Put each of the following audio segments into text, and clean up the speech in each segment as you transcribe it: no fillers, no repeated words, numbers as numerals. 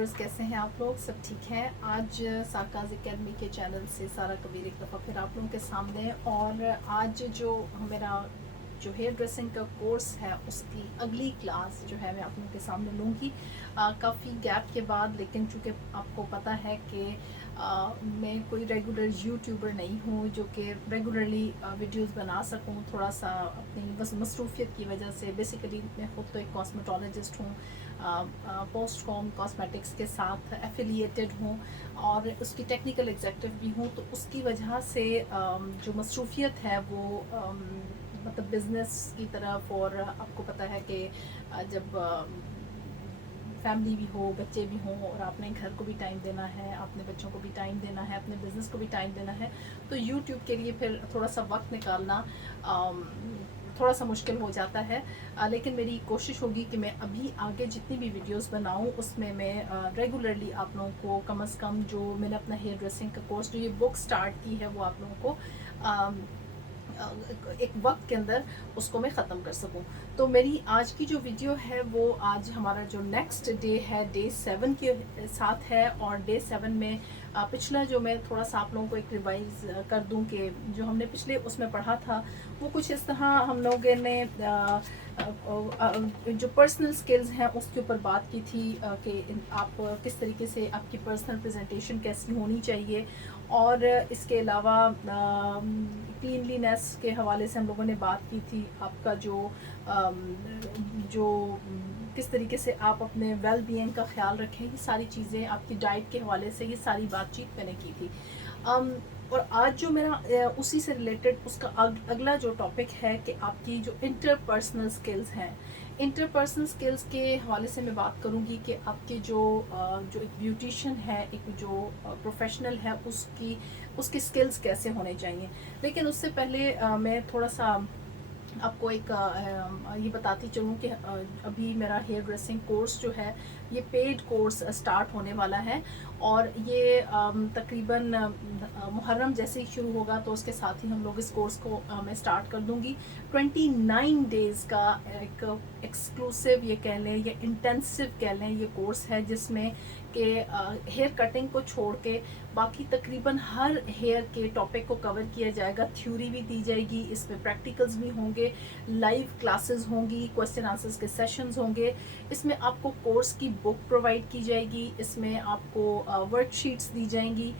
Viewers, कैसे हैं आप लोग? सब ठीक हैं? आज सारकाज़ एकेडमी के चैनल से सारा कबीर एक दफ़ा फिर आप लोगों के सामने। और आज जो मेरा जो हेयर ड्रेसिंग का कोर्स है उसकी अगली क्लास जो है मैं आप लोगों के सामने लूँगी काफ़ी गैप के बाद। लेकिन चूँकि आपको पता है कि मैं कोई रेगुलर यूट्यूबर नहीं हूँ जो कि रेगुलरली वीडियोस बना सकूँ, थोड़ा सा अपनी बस मसरूफियत की वजह से। बेसिकली मैं खुद तो एक कॉस्मेटोलॉजिस्ट हूँ, पोस्ट होम कॉस्मेटिक्स के साथ एफिलिएटेड हूँ और उसकी टेक्निकल एग्जेक्टिव भी हूँ। तो उसकी वजह से जो मसरूफियत है वो मतलब बिज़नेस की तरफ। और आपको पता है कि जब फैमिली भी हो, बच्चे भी हों, और आपने घर को भी टाइम देना है, अपने बच्चों को भी टाइम देना है, अपने बिज़नेस को भी टाइम देना है, तो यूट्यूब के लिए फिर थोड़ा सा वक्त निकालना थोड़ा सा मुश्किल हो जाता है। लेकिन मेरी कोशिश होगी कि मैं अभी आगे जितनी भी वीडियोस बनाऊं उसमें मैं रेगुलरली आप लोगों को कम से कम जो मैंने अपना हेयर ड्रेसिंग का कोर्स जो ये बुक स्टार्ट की है वो आप लोगों को एक वक्त के अंदर उसको मैं ख़त्म कर सकूं। तो मेरी आज की जो वीडियो है वो आज हमारा जो नेक्स्ट डे है डे 7 के साथ है। और डे 7 में पिछला जो मैं थोड़ा सा आप लोगों को एक रिवाइज कर दूं कि जो हमने पिछले उसमें पढ़ा था वो कुछ इस तरह हम लोगों ने जो पर्सनल स्किल्स हैं उसके ऊपर बात की थी कि आप किस तरीके से आपकी पर्सनल प्रेजेंटेशन कैसी होनी चाहिए। और इसके अलावा क्लीनलीनेस के हवाले से हम लोगों ने बात की थी। आपका जो किस तरीके से आप अपने वेल बीइंग का ख्याल रखें, ये सारी चीज़ें आपकी डाइट के हवाले से ये सारी बातचीत मैंने की थी। और आज जो मेरा उसी से रिलेटेड उसका अगला जो टॉपिक है कि आपकी जो इंटरपर्सनल स्किल्स हैं, इंटरपर्सनल स्किल्स के हवाले से मैं बात करूंगी कि आपके जो एक ब्यूटिशियन है, एक जो प्रोफेशनल है, उसकी स्किल्स कैसे होने चाहिए। लेकिन उससे पहले मैं थोड़ा सा आपको एक ये बताती चलूँ कि अभी मेरा हेयर ड्रेसिंग कोर्स जो है ये पेड कोर्स स्टार्ट होने वाला है। और ये तकरीबन मुहर्रम जैसे ही शुरू होगा तो उसके साथ ही हम लोग इस कोर्स को मैं स्टार्ट कर दूँगी। 29 डेज़ का एक एक्सक्लूसिव ये कह लें या इंटेंसिव कह लें ये कोर्स है, जिसमें कि हेयर कटिंग को छोड़ के बाकी तकरीबन हर हेयर के टॉपिक को कवर किया जाएगा। थ्योरी भी दी जाएगी, इसमें प्रैक्टिकल्स भी होंगे, लाइव क्लासेस होंगी, क्वेश्चन आंसर्स के सेशंस होंगे। इसमें आपको कोर्स की बुक प्रोवाइड की जाएगी, इसमें आपको वर्कशीट्स दी जाएंगी,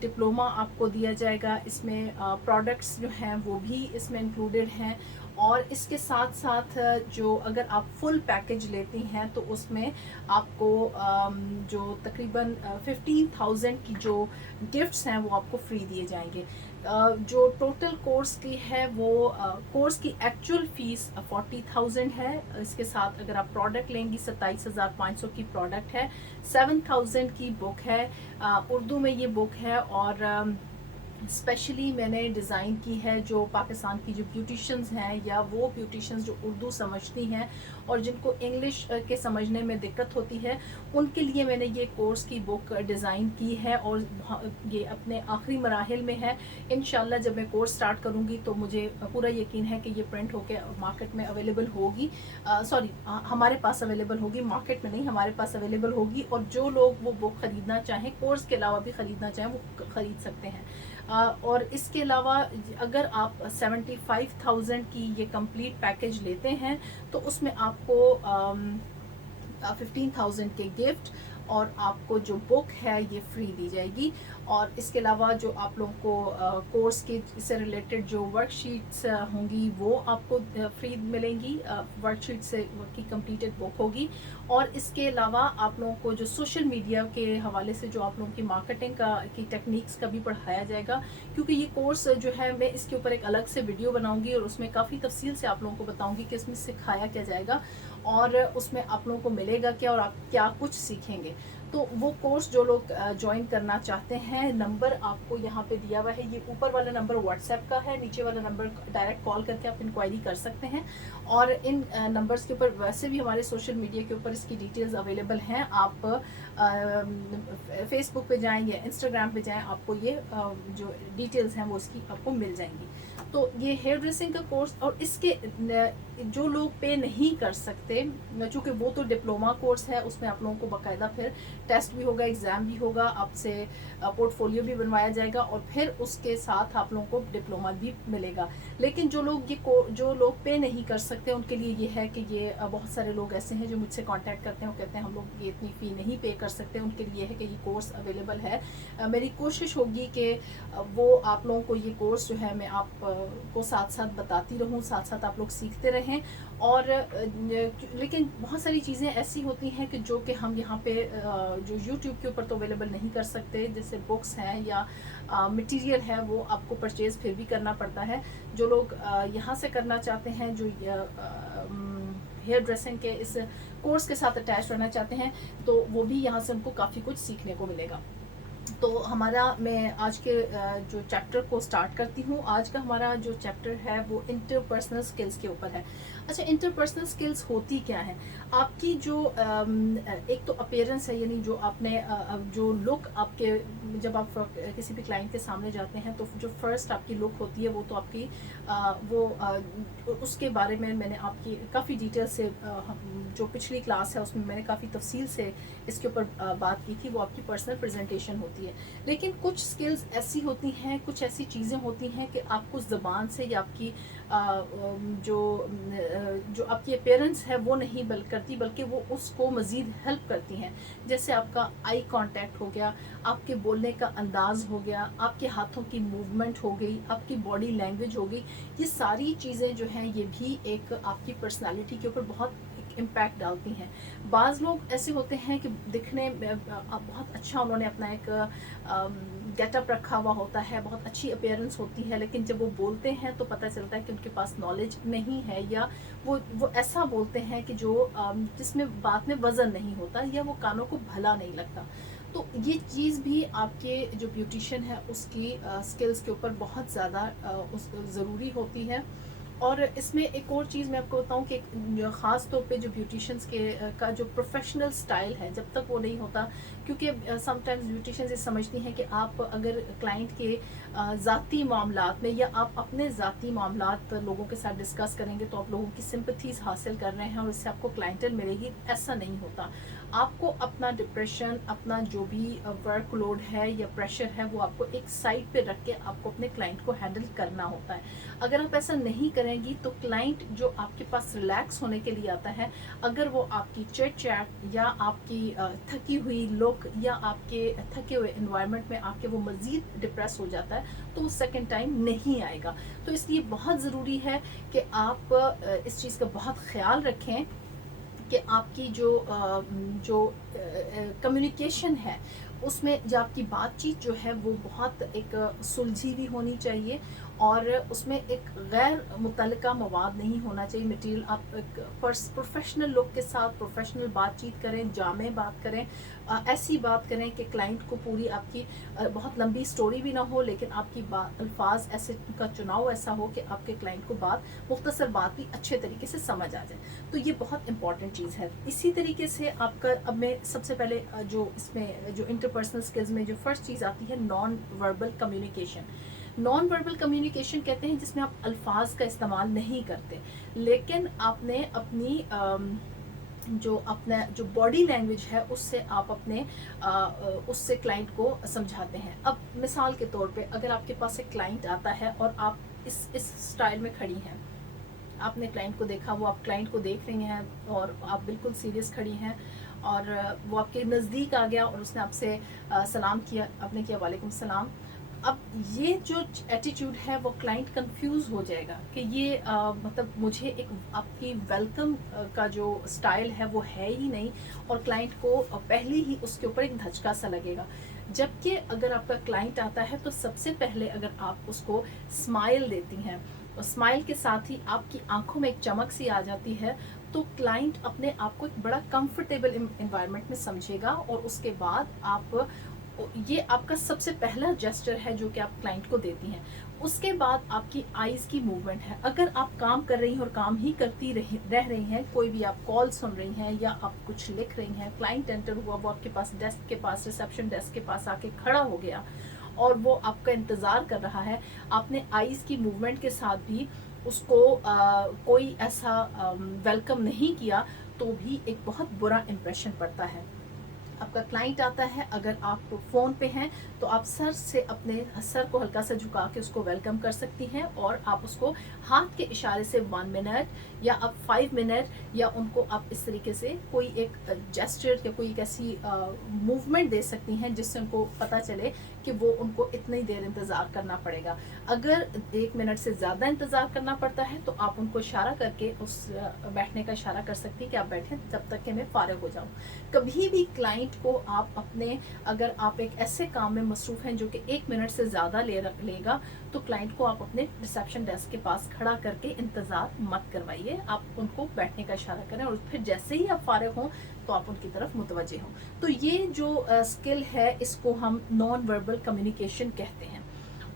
डिप्लोमा आपको दिया जाएगा, इसमें प्रोडक्ट्स जो हैं वो भी इसमें इंक्लूडेड हैं। और इसके साथ साथ जो अगर आप फुल पैकेज लेती हैं तो उसमें आपको जो तकरीबन 15,000 की जो गिफ्ट्स हैं वो आपको फ्री दिए जाएंगे। जो टोटल कोर्स की है वो कोर्स की एक्चुअल फीस 40,000 है। इसके साथ अगर आप प्रोडक्ट लेंगी 27,500 की प्रोडक्ट है, 7,000 की बुक है, उर्दू में ये बुक है। और स्पेशली मैंने डिज़ाइन की है जो पाकिस्तान की जो ब्यूटिशंस हैं या वो ब्यूटिशंस जो उर्दू समझती हैं और जिनको इंग्लिश के समझने में दिक्कत होती है, उनके लिए मैंने ये कोर्स की बुक डिज़ाइन की है। और ये अपने आखिरी मराहिल में है। इंशाल्लाह जब मैं कोर्स स्टार्ट करूँगी तो मुझे पूरा यकीन है कि ये प्रिंट होकर मार्केट में अवेलेबल होगी। सॉरी, हमारे पास अवेलेबल होगी, मार्केट में नहीं, हमारे पास अवेलेबल होगी। और जो लोग वो बुक ख़रीदना चाहें, कोर्स के अलावा भी ख़रीदना चाहें, वो ख़रीद सकते हैं। और इसके अलावा अगर आप 75,000 की ये कंप्लीट पैकेज लेते हैं तो उसमें आपको 15,000 के गिफ्ट और आपको जो बुक है ये फ्री दी जाएगी। और इसके अलावा जो आप लोगों को कोर्स के से रिलेटेड जो वर्कशीट्स होंगी वो आपको फ्री मिलेंगी, वर्कशीट से की कंप्लीटेड बुक होगी। और इसके अलावा आप लोगों को जो सोशल मीडिया के हवाले से जो आप लोगों की मार्केटिंग की टेक्निक्स का भी पढ़ाया जाएगा, क्योंकि ये कोर्स जो है मैं इसके ऊपर एक अलग से वीडियो बनाऊंगी और उसमें काफ़ी तफसील से आप लोगों को बताऊंगी कि इसमें सिखाया क्या जाएगा और उसमें आप लोगों को मिलेगा क्या और आप क्या कुछ सीखेंगे। तो वो कोर्स जो लोग ज्वाइन करना चाहते हैं, नंबर आपको यहाँ पे दिया हुआ है। ये ऊपर वाला नंबर व्हाट्सएप का है, नीचे वाला नंबर डायरेक्ट कॉल करके आप इंक्वायरी कर सकते हैं। और इन नंबर्स के ऊपर वैसे भी हमारे सोशल मीडिया के ऊपर इसकी डिटेल्स अवेलेबल हैं। आप फेसबुक पे जाएं या इंस्टाग्राम पे जाएं, आपको ये जो डिटेल्स हैं वो इसकी आपको मिल जाएंगी। تو یہ ہیئر ڈریسنگ کا کورس، اور اس کے جو لوگ پے نہیں کر سکتے، چونکہ وہ تو ڈپلوما کورس ہے، اس میں آپ لوگوں کو باقاعدہ پھر ٹیسٹ بھی ہوگا، ایگزام بھی ہوگا، آپ سے پورٹ فولیو بھی بنوایا جائے گا، اور پھر اس کے ساتھ آپ لوگوں کو ڈپلوما بھی ملے گا. لیکن جو لوگ پے نہیں کر سکتے ان کے لیے یہ ہے کہ یہ بہت سارے لوگ ایسے ہیں جو مجھ سے کانٹیکٹ کرتے ہیں، وہ کہتے ہیں ہم لوگ یہ اتنی فی نہیں پے کر سکتے. ان کے لیے یہ ہے کہ یہ کورس اویلیبل ہے. میری کوشش ہوگی کہ وہ آپ لوگوں کو یہ کورس جو ہے میں آپ کو ساتھ ساتھ بتاتی رہوں، ساتھ ساتھ آپ لوگ سیکھتے رہیں. اور لیکن بہت ساری چیزیں ایسی ہوتی ہیں کہ جو کہ ہم یہاں پہ جو یوٹیوب کے اوپر تو اویلیبل نہیں کر سکتے، جیسے بکس ہیں یا مٹیریل ہے، وہ آپ کو پرچیز پھر بھی کرنا پڑتا ہے. جو لوگ یہاں سے کرنا چاہتے ہیں، جو ہیئر ڈریسنگ کے اس کورس کے ساتھ اٹیچ رہنا چاہتے ہیں، تو وہ بھی یہاں سے ان کو کافی کچھ سیکھنے کو ملے گا. تو میں آج کے جو چیپٹر کو سٹارٹ کرتی ہوں. آج کا ہمارا جو چیپٹر ہے وہ انٹرپرسنل سکلز کے اوپر ہے. اچھا، انٹرپرسنل سکلز ہوتی کیا ہیں؟ آپ کی جو ایک تو اپیرنس ہے، یعنی جو آپ نے جو لک آپ کے، جب آپ کسی بھی کلائنٹ کے سامنے جاتے ہیں تو جو فرسٹ آپ کی لک ہوتی ہے وہ تو آپ کی اس کے بارے میں نے آپ کی کافی ڈیٹیل سے جو پچھلی کلاس ہے اس میں نے کافی تفصیل سے اس کے اوپر بات کی تھی. وہ آپ کی پرسنل پریزنٹیشن ہوتی ہے. لیکن کچھ سکلز ایسی ہوتی ہیں، کچھ ایسی چیزیں ہوتی ہیں کہ آپ کو زبان سے یا آپ کی جو آپ کی اپیرنس ہے وہ نہیں کرتی، بلکہ وہ اس کو مزید ہیلپ کرتی ہیں. جیسے آپ کا آئی کانٹیکٹ ہو گیا، آپ کے بولنے کا انداز ہو گیا، آپ کے ہاتھوں کی موومنٹ ہو گئی، آپ کی باڈی لینگویج ہو گئی. یہ ساری چیزیں جو ہیں یہ بھی ایک آپ کی پرسنالٹی کے اوپر بہت امپیکٹ ڈالتی ہیں. بعض لوگ ایسے ہوتے ہیں کہ دکھنے بہت اچھا، انہوں نے اپنا ایک گیٹ اپ رکھا ہوا ہوتا ہے، بہت اچھی اپیرنس ہوتی ہے، لیکن جب وہ بولتے ہیں تو پتہ چلتا ہے کہ ان کے پاس نالج نہیں ہے، یا وہ ایسا بولتے ہیں کہ جو جس میں بات میں وزن نہیں ہوتا، یا وہ کانوں کو بھلا نہیں لگتا. تو یہ چیز بھی آپ کے جو بیوٹیشین ہے اس کی سکلز کے اوپر بہت زیادہ ضروری ہوتی ہے. اور اس میں ایک اور چیز میں آپ کو بتاؤں کہ خاص طور پہ جو بیوٹیشینس کا جو پروفیشنل سٹائل ہے، جب تک وہ نہیں ہوتا، کیونکہ سم ٹائمز بیوٹیشینز یہ سمجھتی ہیں کہ آپ اگر کلائنٹ کے ذاتی معاملات میں یا آپ اپنے ذاتی معاملات لوگوں کے ساتھ ڈسکس کریں گے تو آپ لوگوں کی سمپتھیز حاصل کر رہے ہیں اور اس سے آپ کو کلائنٹل ملے گی. ایسا نہیں ہوتا. آپ کو اپنا ڈپریشن، اپنا جو بھی ورک لوڈ ہے یا پریشر ہے، وہ آپ کو ایک سائڈ پہ رکھ کے آپ کو اپنے کلائنٹ کو ہینڈل کرنا ہوتا ہے. اگر آپ ایسا نہیں کریں گی تو کلائنٹ جو آپ کے پاس ریلیکس ہونے کے لیے آتا ہے، اگر وہ آپ کی چیٹ چیٹ یا آپ کی تھکی ہوئی لک یا آپ کے تھکے ہوئے انوائرمنٹ میں آ کے وہ مزید ڈپریس ہو جاتا ہے تو وہ سیکنڈ ٹائم نہیں آئے گا. تو اس لیے بہت ضروری ہے کہ آپ اس چیز کا بہت خیال رکھیں کہ آپ کی جو کمیونیکیشن ہے اس میں جو آپ کی بات چیت جو ہے وہ بہت ایک سلجھی بھی ہونی چاہیے، اور اس میں ایک غیر متعلقہ مواد نہیں ہونا چاہیے. مٹیریل آپ ایک پروفیشنل لک کے ساتھ پروفیشنل بات چیت کریں، جامع بات کریں، ایسی بات کریں کہ کلائنٹ کو پوری آپ کی بہت لمبی سٹوری بھی نہ ہو، لیکن آپ کی الفاظ ایسے کا چناؤ ایسا ہو کہ آپ کے کلائنٹ کو مختصر بات بھی اچھے طریقے سے سمجھ آ جائے. تو یہ بہت امپورٹنٹ چیز ہے. اسی طریقے سے آپ کا اب میں سب سے پہلے جو اس میں جو انٹرپرسنل سکلز میں جو فرسٹ چیز آتی ہے non verbal communication. Non verbal communication کہتے ہیں جس میں آپ الفاظ کا استعمال نہیں کرتے، لیکن آپ نے اپنی جو باڈی لینگویج ہے اس سے آپ اپنے اس سے کلائنٹ کو سمجھاتے ہیں. اب مثال کے طور پہ اگر آپ کے پاس ایک کلائنٹ آتا ہے اور آپ اس سٹائل میں کھڑی ہیں، آپ نے کلائنٹ کو دیکھا، وہ آپ کلائنٹ کو دیکھ رہی ہیں اور آپ بالکل سیریس کھڑی ہیں، اور وہ آپ کے نزدیک آ گیا اور اس نے آپ سے سلام کیا، آپ نے کیا وعلیکم السلام. اب یہ جو ایٹیٹیوڈ ہے وہ کلائنٹ کنفیوز ہو جائے گا کہ یہ مطلب مجھے ایک آپ کی ویلکم کا جو سٹائل ہے وہ ہے ہی نہیں، اور کلائنٹ کو پہلے ہی اس کے اوپر ایک دھچکا سا لگے گا. جبکہ اگر آپ کا کلائنٹ آتا ہے تو سب سے پہلے اگر آپ اس کو اسمائل دیتی ہیں، اسمائل کے ساتھ ہی آپ کی آنکھوں میں ایک چمک سی آ جاتی ہے، تو کلائنٹ اپنے آپ کو ایک بڑا کمفرٹیبل انوائرمنٹ میں سمجھے گا. اور اس کے بعد یہ آپ کا سب سے پہلا جیسچر ہے جو کہ آپ کلائنٹ کو دیتی ہیں. اس کے بعد آپ کی آئیز کی موومنٹ ہے. اگر آپ کام کر رہی ہیں اور کام ہی کرتی رہ رہی ہیں، کوئی بھی آپ کال سن رہی ہیں یا آپ کچھ لکھ رہی ہیں، کلائنٹ انٹر ہوا، وہ آپ کے پاس ڈیسک کے پاس ریسیپشن ڈیسک کے پاس آ کے کھڑا ہو گیا और वो आपका इंतज़ार कर रहा है, आपने आइज़ की मूवमेंट के साथ भी उसको कोई ऐसा वेलकम नहीं किया, तो भी एक बहुत बुरा इम्प्रेशन पड़ता है। आपका क्लाइंट आता है, अगर आप फ़ोन पे हैं तो आप सर से अपने सर को हल्का सा झुका के उसको वेलकम कर सकती हैं, और आप उसको हाथ के इशारे से 1 मिनट या आप 5 मिनट, या उनको आप इस तरीके से कोई एक जेस्चर या कोई एक ऐसी मूवमेंट दे सकती हैं जिससे उनको पता चले कि वो उनको इतनी देर इंतज़ार करना पड़ेगा। अगर 1 मिनट से ज़्यादा इंतज़ार करना पड़ता है तो आप उनको इशारा करके उस बैठने का इशारा कर सकती हैं कि आप बैठें जब तक कि मैं फ़ारिग हो जाऊँ। कभी भी क्लाइंट को आप अपने, अगर आप एक ऐसे काम में मसरूफ़ हैं जो कि 1 मिनट से ज़्यादा लेगा, तो क्लाइंट को आप अपने रिसेप्शन डेस्क के पास खड़ा करके इंतज़ार मत करवाइए, आप उनको बैठने का इशारा करें, और फिर जैसे ही आप फारिग हों तो आप उनकी तरफ मुतवज्जे हों। तो ये जो स्किल है, इसको हम नॉन वर्बल कम्युनिकेशन कहते हैं।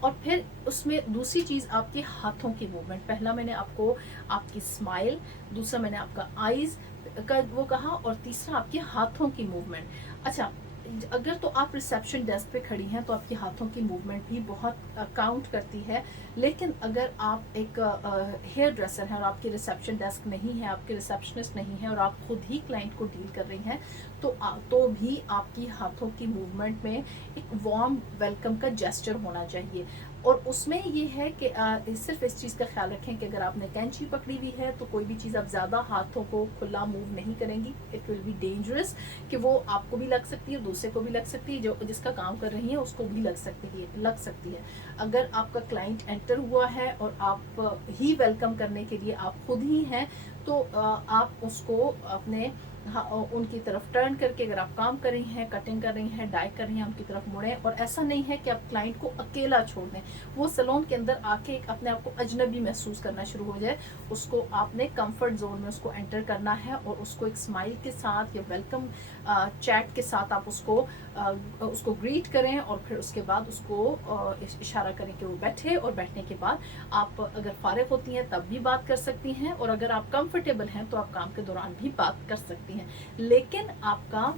और फिर उसमें दूसरी चीज़ आपके हाथों की मूवमेंट। पहला मैंने आपको आपकी स्माइल, दूसरा मैंने आपका आईज़ का वो कहा, और तीसरा आपके हाथों की मूवमेंट। अच्छा, अगर तो आप रिसेप्शन डेस्क पे खड़ी हैं तो आपके हाथों की मूवमेंट भी बहुत काउंट करती है, लेकिन अगर आप एक हेयर ड्रेसर हैं और आपकी रिसेप्शन डेस्क नहीं है, आपके रिसेप्शनिस्ट नहीं है, और आप खुद ही क्लाइंट को डील कर रही हैं, तो भी आपकी हाथों की मूवमेंट में एक वार्म वेलकम का जेस्चर होना चाहिए। और उसमें ये है कि सिर्फ इस चीज़ का ख्याल रखें कि अगर आपने कैंची पकड़ी हुई है तो कोई भी चीज़ आप ज़्यादा हाथों को खुला मूव नहीं करेंगी, इट विल बी डेंजरस, कि वो आपको भी लग सकती है, दूसरे को भी लग सकती है, जो जिसका काम कर रही है उसको भी लग सकती है। अगर आपका क्लाइंट एंटर हुआ है और आप ही वेलकम करने के लिए आप खुद ही हैं, तो आप उसको अपने उनकी तरफ टर्न करके, अगर आप काम कर रही हैं, कटिंग कर रही हैं, डाई कर रही हैं, उनकी तरफ मुड़ें। और ऐसा नहीं है कि आप क्लाइंट को अकेला छोड़ दें, वो सैलून के अंदर आके अपने आप को अजनबी महसूस करना शुरू हो जाए। उसको आपने कंफर्ट जोन में उसको एंटर करना है, और उसको एक स्माइल के साथ या वेलकम चैट के साथ आप उसको ग्रीट करें, और फिर उसके बाद उसको इशारा करें कि वो बैठे, और बैठने के बाद आप अगर फारिग होती हैं तब भी बात कर सकती हैं, और अगर आप कंफर्टेबल हैं तो आप काम के दौरान भी बात कर सकती हैं। लेकिन आपका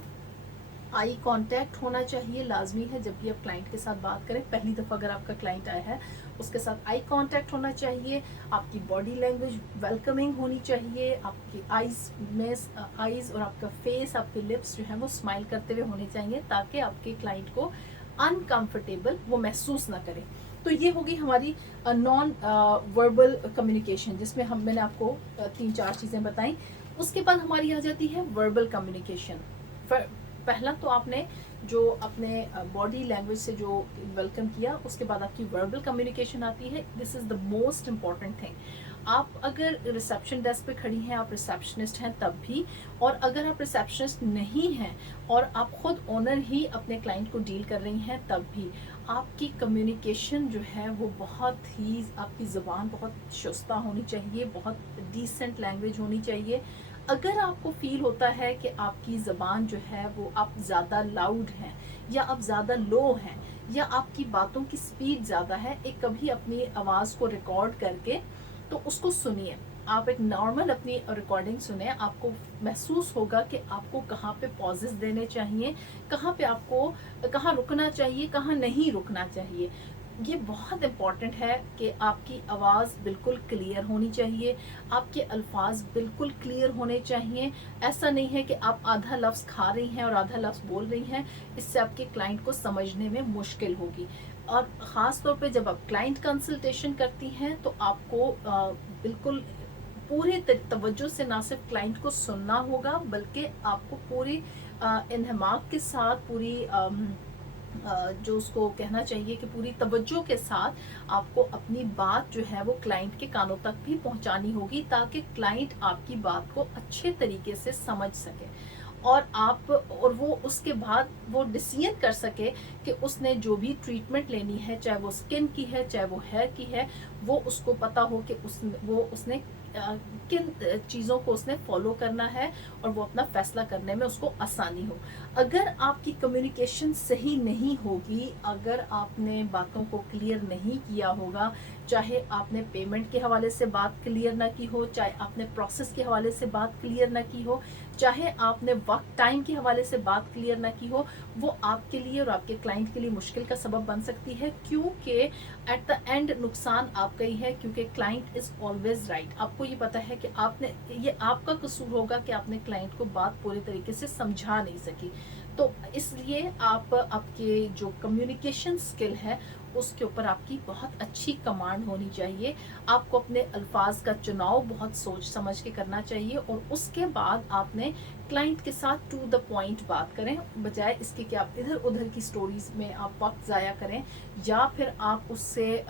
आई कांटेक्ट होना चाहिए, लाजमी है जब भी आप क्लाइंट के साथ बात करें। पहली दफ़ा अगर आपका क्लाइंट आया है, उसके साथ आई कांटेक्ट होना चाहिए, आपकी बॉडी लैंग्वेज वेलकमिंग होनी चाहिए, आपकी आईज़ और आपका फेस, आपके लिप्स जो है वो स्माइल करते हुए होने चाहिए, ताकि आपके क्लाइंट को अनकम्फर्टेबल वो महसूस ना करें। तो ये होगी हमारी नॉन वर्बल कम्युनिकेशन, जिसमें मैंने आपको 3-4 चीज़ें बताई। उसके बाद हमारी आ जाती है वर्बल कम्युनिकेशन। पहला तो आपने जो अपने बॉडी लैंग्वेज से जो वेलकम किया, उसके बाद आपकी वर्बल कम्युनिकेशन आती है। This is the most important thing. आप अगर रिसेप्शन डेस्क पे खड़ी हैं, आप रिसेप्शनिस्ट हैं तब भी, और अगर आप रिसेप्शनिस्ट नहीं हैं और आप खुद ओनर ही अपने क्लाइंट को डील कर रही हैं तब भी, आपकी कम्युनिकेशन जो है वो बहुत ही, आपकी ज़ुबान बहुत शुस्ता होनी चाहिए, बहुत डिसेंट लैंग्वेज होनी चाहिए। अगर आपको फील होता है कि आपकी ज़बान जो है वो आप ज़्यादा लाउड हैं, या आप ज़्यादा लो हैं, या आपकी बातों की स्पीड ज़्यादा है, एक कभी अपनी आवाज़ को रिकॉर्ड करके तो उसको सुनिए। आप एक नॉर्मल अपनी रिकॉर्डिंग सुने, आपको महसूस होगा कि आपको कहाँ पे पॉजेस देने चाहिए, कहाँ पे आपको कहाँ रुकना चाहिए, कहाँ नहीं रुकना चाहिए। ये बहुत इम्पॉर्टेंट है कि आपकी आवाज़ बिल्कुल क्लियर होनी चाहिए, आपके अल्फाज बिल्कुल क्लियर होने चाहिए। ऐसा नहीं है कि आप आधा लफ्ज़ खा रही हैं और आधा लफ्ज़ बोल रही हैं, इससे आपके क्लाइंट को समझने में मुश्किल होगी। और ख़ास तौर पे जब आप क्लाइंट कंसल्टेशन करती हैं तो आपको बिल्कुल पूरे तवज्जो से ना सिर्फ क्लाइंट को सुनना होगा, बल्कि आपको पूरी इन्हमाक के साथ, पूरी जो उसको कहना चाहिए कि पूरी तवज्जो के साथ आपको अपनी बात जो है वो क्लाइंट के कानों तक भी पहुंचानी होगी, ताकि क्लाइंट आपकी बात को अच्छे तरीके से समझ सके, और वो उसके बाद वो डिसीजन कर सके कि उसने जो भी ट्रीटमेंट लेनी है, चाहे वो स्किन की है, चाहे वो हेयर की है, वो उसको पता हो कि उसने किन चीज़ों को उसने फॉलो करना है और वो अपना फैसला करने में उसको आसानी हो। अगर आपकी कम्युनिकेशन सही नहीं होगी, अगर आपने बातों को क्लियर नहीं किया होगा, चाहे आपने पेमेंट के हवाले से बात क्लियर ना की हो, चाहे आपने प्रोसेस के हवाले से बात क्लियर ना की हो, चाहे आपने वक्त टाइम के हवाले से बात क्लियर ना की हो, वो आपके लिए और आपके क्लाइंट के लिए मुश्किल का सबब बन सकती है, क्योंकि एट द एंड नुकसान आपका ही है, क्योंकि क्लाइंट इज़ ऑलवेज राइट। आपको ये पता है कि आपने, ये आपका कसूर होगा कि आपने क्लाइंट को बात पूरे तरीके से समझा नहीं सकी। तो इसलिए आप आपके जो कम्युनिकेशन स्किल है उसके ऊपर आपकी बहुत अच्छी कमांड होनी चाहिए। आपको अपने अल्फाज का चुनाव बहुत सोच समझ के करना चाहिए, और उसके बाद आपने क्लाइंट के साथ टू द पॉइंट बात करें, बजाय इसके कि आप इधर उधर की स्टोरीज में आप वक्त ज़ाया करें, या फिर आप उससे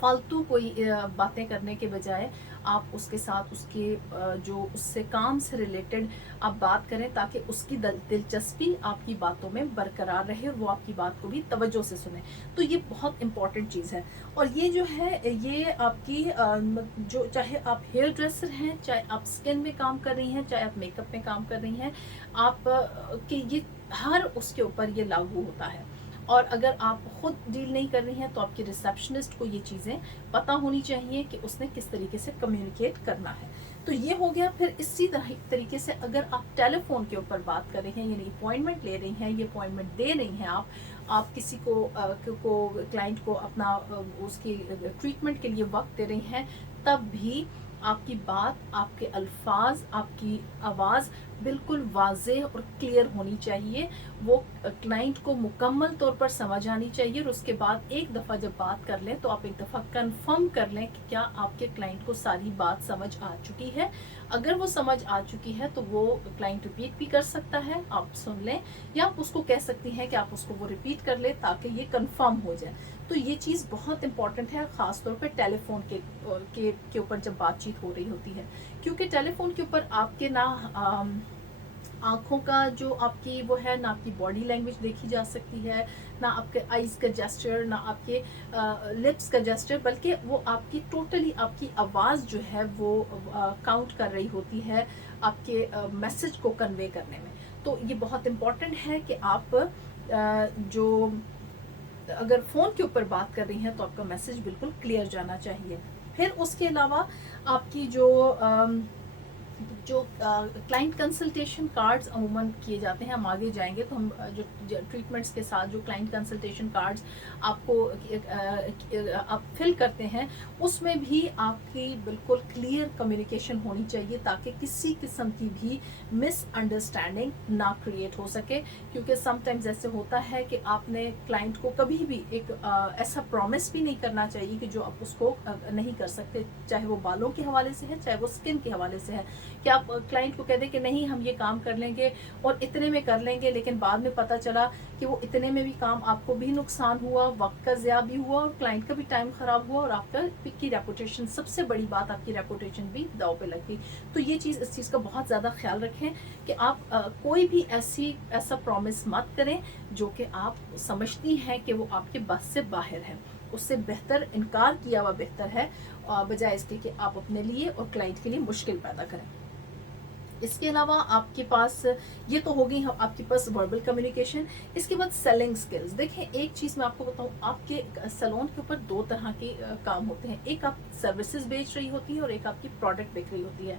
फालतू कोई बातें करने के बजाय आप उसके साथ उसके जो उससे काम से रिलेटेड आप बात करें, ताकि उसकी दिलचस्पी आपकी बातों में बरकरार रहे और वो आपकी बात को भी तवज्जो से सुने। तो ये बहुत इंपॉर्टेंट चीज़ है। और ये जो है ये आपकी जो, चाहे आप हेयर ड्रेसर हैं, चाहे आप स्किन में काम कर रही हैं, चाहे आप मेकअप में काम कर रही हैं, आप कि ये हर उसके ऊपर ये लागू होता है। और अगर आप खुद डील नहीं कर रही हैं तो आपके रिसेप्शनिस्ट को ये चीज़ें पता होनी चाहिए कि उसने किस तरीके से कम्युनिकेट करना है। तो ये हो गया। फिर इसी तरीके से अगर आप टेलीफोन के ऊपर बात कर रही हैं, यानी अपॉइंटमेंट ले रही हैं, ये अपॉइंटमेंट दे रही हैं, आप किसी को क्लाइंट को अपना उसकी ट्रीटमेंट के लिए वक्त दे रही हैं, तब भी आपकी बात, आपके अल्फाज, आपकी आवाज़ बिल्कुल वाज़ेह और क्लियर होनी चाहिए। वो क्लाइंट को मुकम्मल तौर पर समझ आनी चाहिए, और उसके बाद एक दफ़ा जब बात कर लें तो आप एक दफ़ा कंफर्म कर लें कि क्या आपके क्लाइंट को सारी बात समझ आ चुकी है। अगर वो समझ आ चुकी है तो वो क्लाइंट रिपीट भी कर सकता है, आप सुन लें, या आप उसको कह सकती हैं कि आप उसको वो रिपीट कर लें ताकि ये कंफर्म हो जाए। तो ये चीज़ बहुत इंपॉर्टेंट है, ख़ास तौर पे टेलीफोन के ऊपर जब बातचीत हो रही होती है, क्योंकि टेलीफोन के ऊपर आपके ना आँखों का जो आपकी वो है ना, आपकी बॉडी लैंग्वेज देखी जा सकती है, ना आपके आइज़ का जेस्चर, ना आपके लिप्स का जेस्चर, बल्कि वो आपकी टोटली आपकी आवाज़ जो है वो काउंट कर रही होती है आपके मैसेज को कन्वे करने में। तो ये बहुत इम्पॉर्टेंट है कि आप जो अगर फ़ोन के ऊपर बात कर रही हैं तो आपका मैसेज बिल्कुल क्लियर जाना चाहिए। फिर उसके अलावा आपकी जो क्लाइंट कंसल्टेशन कार्ड्स अमूमन किए जाते हैं, हम आगे जाएंगे तो हम जो ट्रीटमेंट्स के साथ जो क्लाइंट कंसल्टेशन कार्ड्स आपको आप फिल करते हैं, उसमें भी आपकी बिल्कुल क्लियर कम्युनिकेशन होनी चाहिए, ताकि किसी किस्म की भी मिसअंडरस्टैंडिंग ना क्रिएट हो सके। क्योंकि समटाइम्स ऐसे होता है कि आपने क्लाइंट को कभी भी एक ऐसा प्रॉमिस भी नहीं करना चाहिए कि जो आप उसको नहीं कर सकते, चाहे वो बालों के हवाले से है, चाहे वो स्किन के हवाले से है, कि आप क्लाइंट को कह दें कि नहीं हम ये काम कर लेंगे और इतने में कर लेंगे, लेकिन बाद में पता चला कि वो इतने में भी काम आपको भी नुकसान हुआ, वक्त का ज़या भी हुआ, और क्लाइंट का भी टाइम ख़राब हुआ, और आपका की रेपुटेशन, सबसे बड़ी बात आपकी रेपुटेशन भी दाव पे लग गई। तो ये चीज़, इस चीज़ का बहुत ज़्यादा ख्याल रखें कि आप कोई भी ऐसा प्रॉमिस मत करें जो कि आप समझती हैं कि वो आपके बस से बाहर है। उससे बेहतर इनकार किया हुआ बेहतर है, बजाय इसके कि आप अपने लिए और क्लाइंट के लिए मुश्किल पैदा करें। इसके अलावा आपके पास ये तो हो गई आपके पास वर्बल कम्युनिकेशन। इसके बाद सेलिंग स्किल्स। देखें, एक चीज़ मैं आपको बताऊं, आपके सैलून के ऊपर दो तरह के काम होते हैं। एक आप सर्विसेज बेच रही होती है और एक आपकी प्रोडक्ट बेच रही होती है।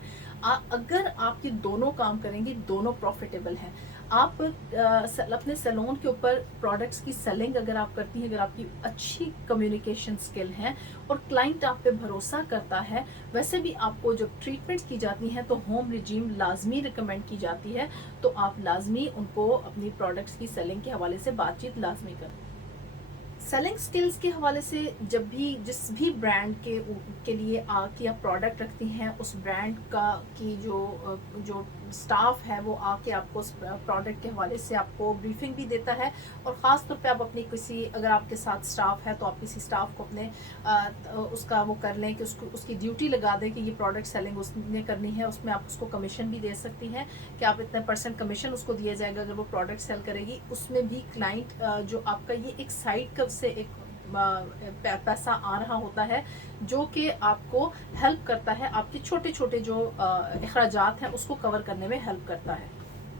अगर आपके दोनों काम करेंगे, दोनों प्रॉफिटेबल हैं। आप अपने सैलून के ऊपर प्रोडक्ट्स की सेलिंग अगर आप करती हैं, अगर आपकी अच्छी कम्युनिकेशन स्किल है और क्लाइंट आप पे भरोसा करता है, वैसे भी आपको जब ट्रीटमेंट्स की जाती हैं तो होम रिजीम लाजमी रिकमेंड की जाती है, तो आप लाजमी उनको अपनी प्रोडक्ट्स की सेलिंग के हवाले से बातचीत लाजमी करें। सेलिंग स्किल्स के हवाले से, जब भी जिस भी ब्रांड के लिए की आप प्रोडक्ट रखती हैं, उस ब्रांड का की जो स्टाफ है वो आके आपको उस प्रोडक्ट के हवाले से आपको ब्रीफिंग भी देता है। और ख़ास तौर पे आप अपनी किसी, अगर आपके साथ स्टाफ है तो आप किसी स्टाफ को अपने उसका वो कर लें कि उसकी ड्यूटी लगा दें कि ये प्रोडक्ट सेलिंग उसने करनी है, उसमें आप उसको कमीशन भी दे सकती हैं कि आप इतने % कमीशन उसको दिया जाएगा अगर वो प्रोडक्ट सेल करेगी। उसमें भी क्लाइंट जो आपका, ये एक साइड से एक पैसा आ रहा होता है, जो कि आपको हेल्प करता है, आपके छोटे छोटे जो अखराजात हैं उसको कवर करने में हेल्प करता है।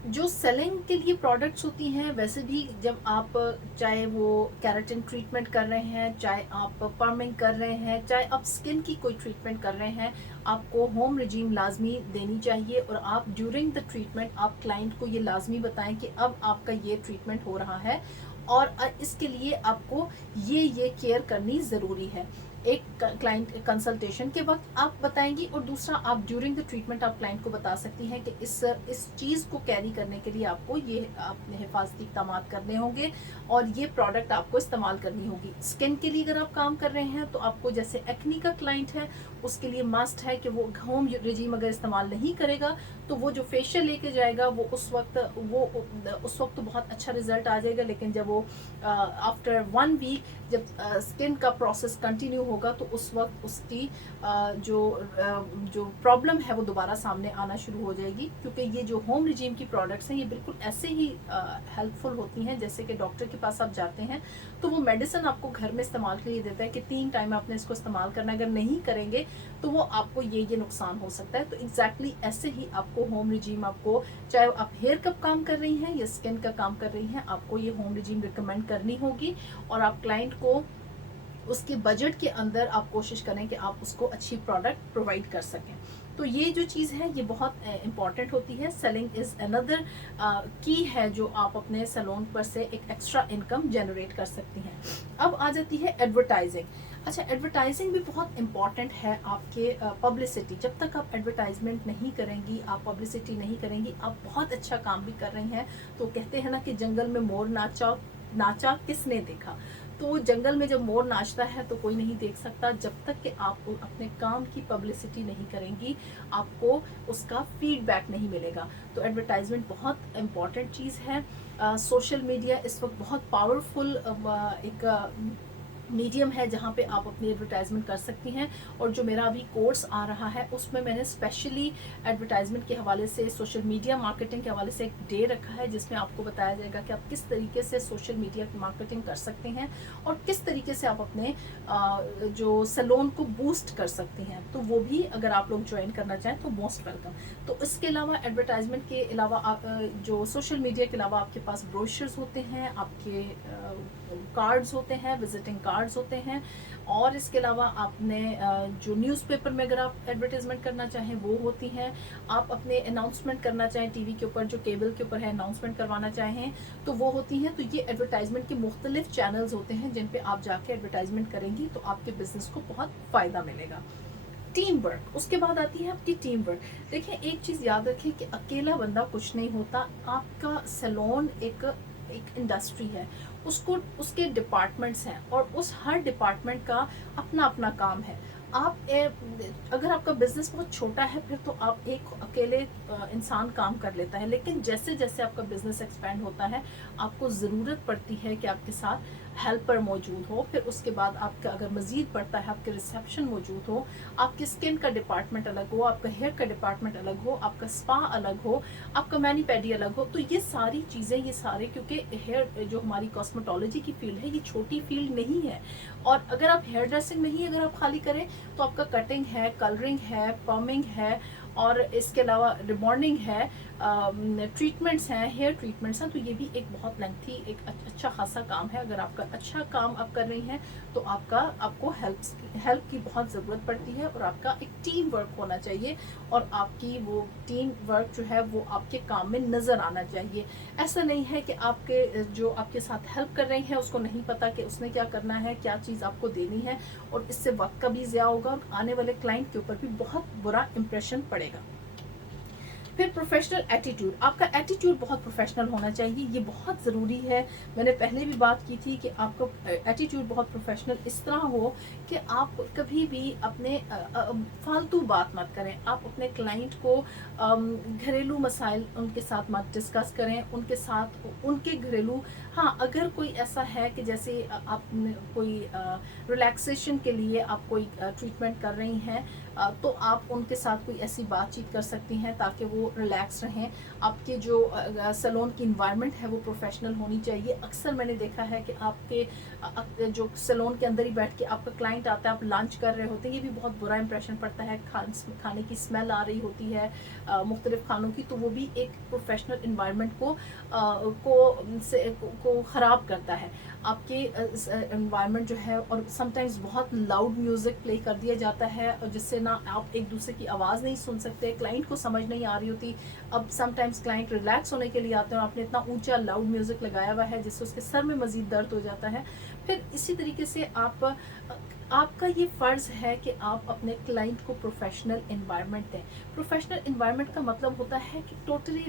जो सेलिंग के लिए प्रोडक्ट्स होती हैं, वैसे भी जब आप चाहे वो केराटिन ट्रीटमेंट कर रहे हैं, चाहे आप पर्मिंग कर रहे हैं, चाहे आप स्किन की कोई ट्रीटमेंट कर रहे हैं, आपको होम रिजीम लाजमी देनी चाहिए। और आप ड्यूरिंग द ट्रीटमेंट आप क्लाइंट को ये लाजमी बताएं कि अब आपका ये ट्रीटमेंट हो रहा है और इसके लिए आपको ये केयर करनी ज़रूरी है। एक क्लाइंट कंसल्टेशन के वक्त आप बताएंगी, और दूसरा आप ड्यूरिंग द ट्रीटमेंट आप क्लाइंट को बता सकती हैं कि इस चीज़ को कैरी करने के लिए आपको ये अपने हिफाजती इक़दाम करने होंगे और ये प्रोडक्ट आपको इस्तेमाल करनी होगी। स्किन के लिए अगर आप काम कर रहे हैं तो आपको, जैसे एक्नी का क्लाइंट है, उसके लिए मस्ट है कि वो होम रिजीम अगर इस्तेमाल नहीं करेगा तो वो जो फेशियल लेके जाएगा वो उस वक्त तो बहुत अच्छा रिजल्ट आ जाएगा, लेकिन जब वो आफ्टर 1 वीक जब स्किन का प्रोसेस कंटिन्यू होगा तो उस वक्त उसकी जो प्रॉब्लम है वो दोबारा सामने आना शुरू हो जाएगी। क्योंकि ये जो होम रिजीम की प्रोडक्ट्स हैं ये बिल्कुल ऐसे ही हेल्पफुल होती हैं जैसे कि डॉक्टर के पास आप जाते हैं तो वो मेडिसिन आपको घर में इस्तेमाल के लिए देता है कि 3 टाइम आपने इसको इस्तेमाल करना, अगर नहीं करेंगे तो वो आपको ये नुकसान हो सकता है। तो एग्जैक्टली ऐसे ही आपको होम रिजीम, आपको चाहे आप हेयर का काम कर रही हैं या स्किन का काम कर रही हैं, आपको ये होम रिजीम रिकमेंड करनी होगी। और आप क्लाइंट को उसके बजट के अंदर आप कोशिश करें कि आप उसको अच्छी प्रोडक्ट प्रोवाइड कर सकें। तो ये जो चीज़ है ये बहुत इम्पॉर्टेंट होती है। सेलिंग इज़ अनदर की है जो आप अपने सैलून पर से एक एक्स्ट्रा इनकम जनरेट कर सकती हैं। अब आ जाती है एडवर्टाइजिंग। अच्छा, एडवर्टाइजिंग भी बहुत इम्पॉर्टेंट है आपके पब्लिसिटी। जब तक आप एडवर्टाइजमेंट नहीं करेंगी, आप पब्लिसिटी नहीं करेंगी, आप बहुत अच्छा काम भी कर रही हैं। तो कहते हैं ना कि जंगल में मोर नाचा किसने देखा। तो जंगल में जब मोर नाचता है तो कोई नहीं देख सकता। जब तक कि आप अपने काम की पब्लिसिटी नहीं करेंगी, आपको उसका फीडबैक नहीं मिलेगा। तो एडवर्टाइजमेंट बहुत इम्पॉर्टेंट चीज़ है। सोशल मीडिया इस वक्त बहुत पावरफुल एक मीडियम है जहाँ पे आप अपनी एडवर्टाइजमेंट कर सकती हैं। और जो मेरा अभी कोर्स आ रहा है उसमें मैंने स्पेशली एडवर्टाइजमेंट के हवाले से, सोशल मीडिया मार्केटिंग के हवाले से एक डे रखा है जिसमें आपको बताया जाएगा कि आप किस तरीके से सोशल मीडिया की मार्केटिंग कर सकते हैं और किस तरीके से आप अपने जो सैलून को बूस्ट कर सकती हैं। तो वो भी अगर आप लोग ज्वाइन करना चाहें तो मोस्ट वेलकम। तो इसके अलावा एडवर्टाइजमेंट के अलावा जो सोशल मीडिया के अलावा आपके पास ब्रोशर्स होते हैं, आपके कार्ड्स होते हैं, विजिटिंग कार्ड्स होते हैं। और इसके अलावा आपने जो न्यूज़पेपर में अगर आप एडवर्टाइजमेंट करना चाहें वो होती हैं। आप अपने अनाउंसमेंट करना चाहें टीवी के ऊपर, जो केबल के ऊपर है, अनाउंसमेंट करवाना चाहें तो वो होती हैं। तो ये एडवर्टाइजमेंट के मुख्तलिफ चैनल्स होते हैं जिन पे आप जाके एडवर्टाइजमेंट करेंगी तो आपके बिजनेस को बहुत फ़ायदा मिलेगा। टीम वर्क, उसके बाद आती है आपकी टीम वर्क। देखिए, एक चीज़ याद रखें कि अकेला बंदा कुछ नहीं होता। आपका सैलून एक इंडस्ट्री है, उसके डिपार्टमेंट्स हैं और उस हर डिपार्टमेंट का अपना अपना काम है। अगर आपका बिजनेस बहुत छोटा है फिर तो आप एक अकेले इंसान काम कर लेता है, लेकिन जैसे जैसे आपका बिजनेस एक्सपेंड होता है आपको ज़रूरत पड़ती है कि आपके साथ हेल्पर मौजूद हो। फिर उसके बाद आपका अगर मज़ीद पड़ता है आपके रिसेप्शन मौजूद हो, आपकी स्किन का डिपार्टमेंट अलग हो, आपका हेयर का डिपार्टमेंट अलग हो, आपका स्पा अलग हो, आपका मैनी पेडी अलग हो। तो ये सारी चीज़ें, ये सारे, क्योंकि हेयर जो हमारी कॉस्मेटोलॉजी की फील्ड है ये छोटी फील्ड नहीं है। और अगर आप हेयर ड्रेसिंग में ही अगर आप खाली करें तो आपका कटिंग है, कलरिंग है, पर्मिंग है और इसके अलावा रिबॉन्डिंग है, ट्रीटमेंट्स हैं, हेयर ट्रीटमेंट्स हैं। तो ये भी एक बहुत लेंथी, एक अच्छा खासा काम है। अगर आपका अच्छा काम आप कर रही हैं तो आपको हेल्प की बहुत ज़रूरत पड़ती है और आपका एक टीम वर्क होना चाहिए और आपकी वो टीम वर्क जो है वो आपके काम में नज़र आना चाहिए। ऐसा नहीं है कि जो आपके साथ हेल्प कर रही हैं उसको नहीं पता कि उसने क्या करना है, क्या चीज़ आपको देनी है, और इससे वक्त का भी ज़्यादा होगा और आने वाले क्लाइंट के ऊपर भी बहुत बुरा इंप्रेशन पड़ेगा। फिर प्रोफेशनल एटीट्यूड, आपका एटीट्यूड बहुत प्रोफेशनल होना चाहिए, ये बहुत ज़रूरी है। मैंने पहले भी बात की थी कि आपका एटीट्यूड बहुत प्रोफेशनल इस तरह हो कि आप कभी भी अपने फालतू बात मत करें। आप अपने क्लाइंट को घरेलू मसाइल उनके साथ मत डिस्कस करें, उनके साथ उनके घरेलू, हाँ अगर कोई ऐसा है कि जैसे आप कोई रिलैक्सेशन के लिए आप कोई ट्रीटमेंट कर रही हैं تو آپ ان کے ساتھ کوئی ایسی بات چیت کر سکتی ہیں تاکہ وہ ریلیکس رہیں. آپ کے جو سیلون کی انوائرمنٹ ہے وہ پروفیشنل ہونی چاہیے. اکثر میں نے دیکھا ہے کہ آپ کے جو سیلون کے اندر ہی بیٹھ کے آپ کا کلائنٹ آتا ہے, آپ لنچ کر رہے ہوتے ہیں, یہ بھی بہت برا امپریشن پڑتا ہے. کھانے کی اسمیل آ رہی ہوتی ہے مختلف کھانوں کی, تو وہ بھی ایک پروفیشنل انوائرمنٹ کو خراب کرتا ہے. آپ کے انوائرمنٹ جو ہے, اور سم ٹائمز بہت لاؤڈ میوزک پلے کر دیا جاتا ہے جس سے نہ آپ ایک دوسرے کی آواز نہیں سن سکتے, کلائنٹ کو سمجھ نہیں آ رہی ہوتی. اب سم ٹائمز کلائنٹ ریلیکس ہونے کے لیے آتے ہیں اور آپ نے اتنا اونچا لاؤڈ میوزک لگایا ہوا ہے جس سے اس کے سر میں مزید درد ہو جاتا ہے. پھر اسی طریقے سے آپ کا یہ فرض ہے کہ آپ اپنے کلائنٹ کو پروفیشنل انوائرمنٹ دیں. پروفیشنل انوائرمنٹ کا مطلب ہوتا ہے کہ ٹوٹلی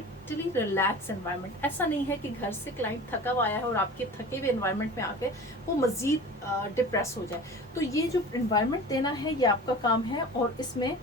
ریلیکس انوائرمنٹ. ایسا نہیں ہے کہ گھر سے کلائنٹ تھکا ہوا آیا ہے اور آپ کے تھکے ہوئے انوائرمنٹ میں آ کے وہ مزید ڈپریس ہو جائے. تو یہ جو انوائرمنٹ دینا ہے یہ آپ کا کام ہے, اور اس میں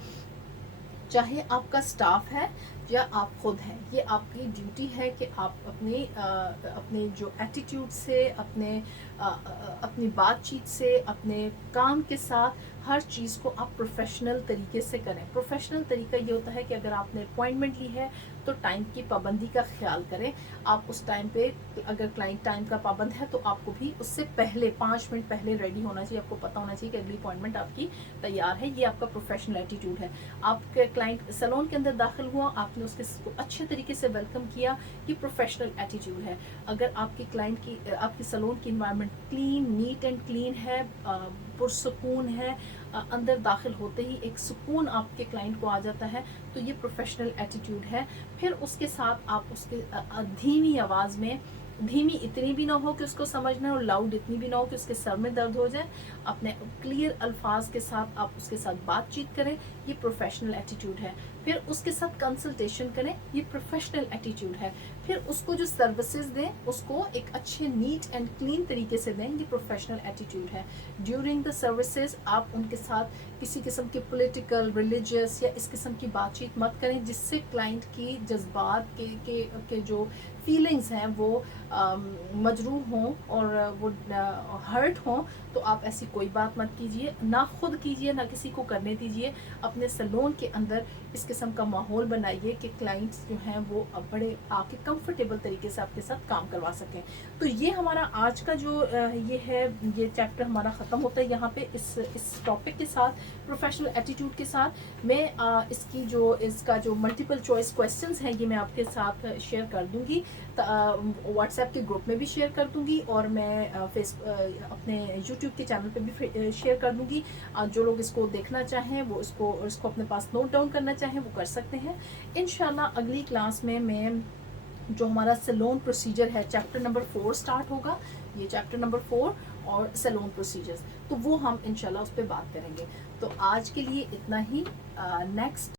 چاہے آپ کا اسٹاف ہے یا آپ خود ہیں, یہ آپ کی ڈیوٹی ہے کہ آپ اپنے جو ایٹیٹیوڈ سے, اپنی بات چیت سے, اپنے کام کے ساتھ ہر چیز کو آپ پروفیشنل طریقے سے کریں. پروفیشنل طریقہ یہ ہوتا ہے کہ اگر آپ نے اپوائنٹمنٹ لی ہے تو ٹائم کی پابندی کا خیال کریں. آپ اس ٹائم پہ, اگر کلائنٹ ٹائم کا پابند ہے تو آپ کو بھی اس سے پہلے 5 منٹ پہلے ریڈی ہونا چاہیے. آپ کو پتہ ہونا چاہیے کہ اگلی اپوائنٹمنٹ آپ کی تیار ہے. یہ آپ کا پروفیشنل ایٹیٹیوڈ ہے. آپ کے کلائنٹ سیلون کے اندر داخل ہوا, آپ نے اس کو اچھے طریقے سے ویلکم کیا, یہ پروفیشنل ایٹیٹیوڈ ہے. اگر آپ کی سیلون کی environment clean, neat and clean ہے, پرسکون ہے, اندر داخل ہوتے ہی ایک سکون آپ کے کلائنٹ کو آ جاتا ہے, تو یہ پروفیشنل ایٹیٹیوڈ ہے. پھر اس کے ساتھ آپ اس کے دھیمی آواز میں, دھیمی اتنی بھی نہ ہو کہ اس کو سمجھنا, اور لاؤڈ اتنی بھی نہ ہو کہ اس کے سر میں درد ہو جائے, اپنے کلیئر الفاظ کے ساتھ آپ اس کے ساتھ بات چیت کریں, یہ پروفیشنل ایٹیٹیوڈ ہے. پھر اس کے ساتھ کنسلٹیشن کریں, یہ پروفیشنل ایٹیٹیوڈ ہے. پھر اس کو جو سروسز دیں اس کو ایک اچھے نیٹ اینڈ کلین طریقے سے دیں, یہ پروفیشنل ایٹیٹیوڈ ہے. ڈیورنگ دا سروسز آپ ان کے ساتھ کسی قسم کی پولیٹیکل, ریلیجیس یا اس قسم کی بات چیت مت کریں جس سے کلائنٹ کی جذبات کے جو فیلنگز ہیں وہ مجروح ہوں اور وہ ہرٹ ہوں. تو آپ ایسی کوئی بات مت کیجیے, نہ خود کیجیے نہ کسی کو کرنے دیجیے. اپنے سیلون کے اندر اس قسم کا ماحول بنائیے کہ کلائنٹس جو ہیں وہ بڑے آ کے کمفرٹیبل طریقے سے آپ کے ساتھ کام کروا سکیں. تو یہ ہمارا آج کا جو یہ چیپٹر ہمارا ختم ہوتا ہے یہاں پہ اس ٹاپک کے ساتھ, پروفیشنل ایٹیٹیوڈ کے ساتھ. میں اس کا جو ملٹیپل چوائس کویسچنز ہیں یہ میں آپ کے ساتھ شیئر کر دوں گی, واٹس ایپ کے گروپ میں بھی شیئر کر دوں گی, اور میں اپنے یوٹیوب کے چینل پہ بھی شیئر کر دوں گی. جو لوگ اس کو دیکھنا چاہیں وہ اس کو اپنے پاس نوٹ ڈاؤن کرنا چاہیں وہ کر سکتے ہیں. انشاءاللہ اگلی کلاس میں جو ہمارا سیلون پروسیجر ہے چیپٹر نمبر 4 سٹارٹ ہوگا, یہ چیپٹر نمبر 4 اور سیلون پروسیجرز, تو وہ ہم انشاءاللہ اس پہ بات کریں گے. تو آج کے لیے اتنا ہی. نیکسٹ